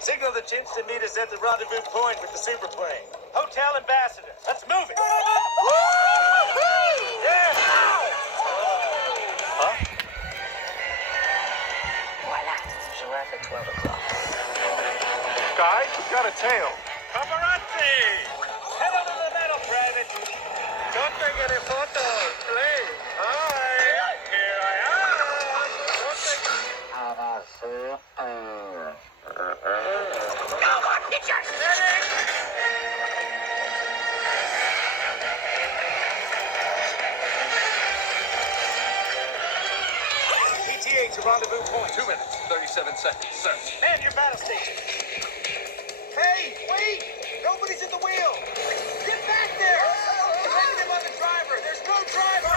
Signal the chimps to meet us at the rendezvous point with the superplane. Hotel Ambassador. Let's move it. Yeah. Huh? Voila. Je left at 12 o'clock. Guys, we've got a tail. Paparazzi! Head over to the metal, Private. Don't take any photos, please. Hi. Here I am. Don't take... Go on, picture! ETA to rendezvous point. 2 minutes, 37 seconds, sir. Man your battle station. Hey, wait! Nobody's at the wheel! Get back there! Negative on the driver! There's no driver!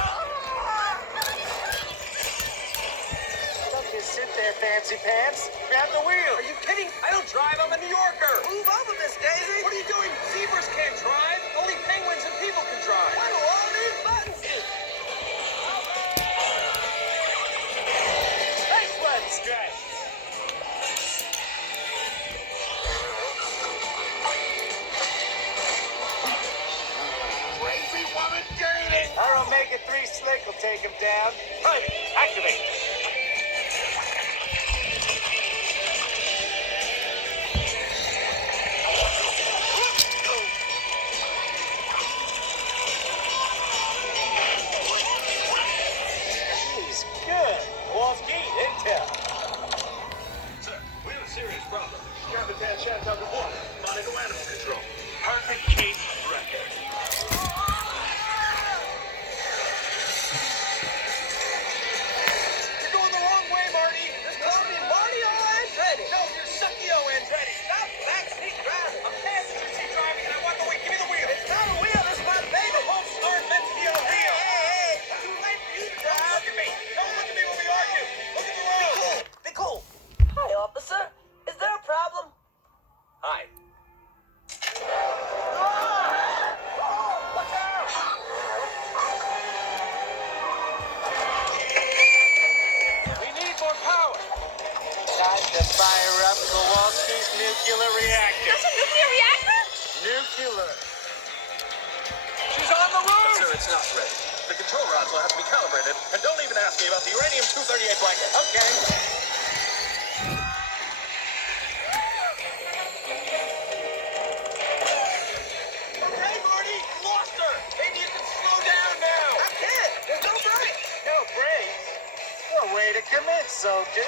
Don't just sit there, fancy pants. Grab the wheel! Are you kidding? I don't drive, I'm a New Yorker! Move over, Miss Daisy! What are you doing? Zebras can't drive! Only penguins and people can drive! What do all these buttons do? Nice one, Stripe! Our Omega-3 slick will take him down. Private, activate. He's good. Kowalski, intel. Sir, we have a serious problem. Capitan Chantal Dubois, Monaco Animal Control. Perfect case of record. Fire up Kowalski's nuclear reactor. That's a nuclear reactor? Nuclear. She's on the roof! Sir, it's not ready. The control rods will have to be calibrated, and don't even ask me about the uranium-238 blanket. Okay. Hey, Marty! You lost her! Maybe you can slow down now! I can't. There's no brakes. No brakes? No way to commit, soldier.